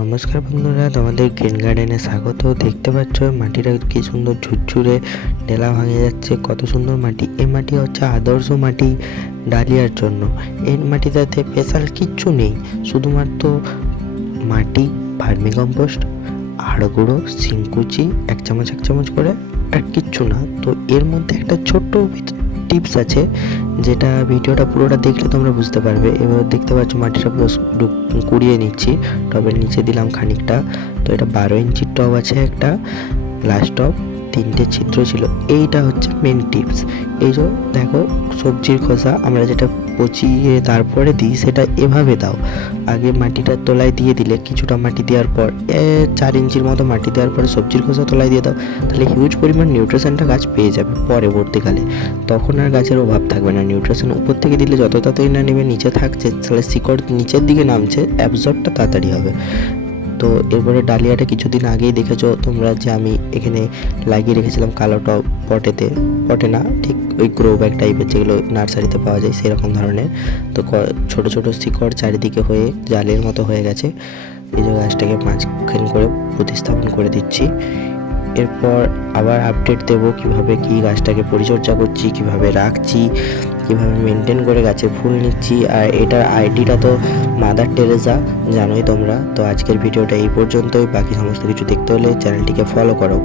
নমস্কার বন্ধুরা, তোমাদের গ্রিন গার্ডেনে স্বাগত। দেখতে পাচ্ছ মাটিটা কি সুন্দর ঝুরঝুরে, ঢেলা ভাঙে যাচ্ছে, কত সুন্দর মাটি। এই মাটি হচ্ছে আদর্শ মাটি ডালিয়ার জন্য। এই মাটিটাতে স্পেশাল কিচ্ছু নেই, শুধুমাত্র মাটি, ভার্মিকম্পোস্ট, হাড় গুঁড়ো, শিংকুচি এক চামচ করে, আর কিচ্ছু না। তো এর মধ্যে একটা ছোট্ট টিপস আছে, যেটা ভিডিওটা পুরোটা দেখলে তোমরা বুঝতে পারবে। এবার দেখতে পাচ্ছ মাটিটা পুরো কুড়িয়ে নিচ্ছি, টবের নিচে দিলাম খানিকটা। তো এটা 12 ইঞ্চির টব আছে, একটা গ্লাস টব, 3টে ছিদ্র ছিল। এইটা হচ্ছে মেন টিপস। এই যে দেখো, সবজির খোসা আমরা যেটা পচিয়ে তারপরে দিই, সেটা এভাবে দাও। আগে মাটিটা তলায় দিয়ে দিলে, কিছুটা মাটি দেওয়ার পর 4 ইঞ্চির মতো মাটি দেওয়ার পরে সবজির খোসা তলায় দিয়ে দাও, তাহলে হিউজ পরিমাণ নিউট্রিশনটা গাছ পেয়ে যাবে পরবর্তীকালে। তখন আর গাছের অভাব থাকবে না। নিউট্রিশন উপর থেকে দিলে যত তাড়াতাড়ি না নেবে, নিচে থাকছে, তাহলে শিকড় নিচের দিকে নামছে, অ্যাবজর্বটা তাড়াতাড়ি হবে। তো এরপরে ডালিয়াটা কিছুদিন আগেই দেখেছো তোমরা যে আমি এখানে লাগিয়ে রেখেছিলাম কালো পটেতে, পটে না ঠিক ওই গ্রো ব্যাগ টাইপের, যেগুলো নার্সারিতে পাওয়া যায় সেরকম ধরনের। তো ছোট ছোট শিকড় চারিদিকে হয়ে জালের মতো হয়ে গেছে। এই যে গাছটাকে মাঝখান করে প্রতিস্থাপন করে দিচ্ছি। এরপর আবার আপডেট দেবো কীভাবে কী গাছটাকে পরিচর্যা করছি, কীভাবে রাখছি, কীভাবে মেনটেন করে গাছে ফুল নিচ্ছি। আর এটার আইডিটা তো মাদার টেরেসা, জানোই তোমরা। তো আজকের ভিডিওটা এই পর্যন্তই। বাকি সমস্ত কিছু দেখতে হলে চ্যানেলটিকে ফলো করো।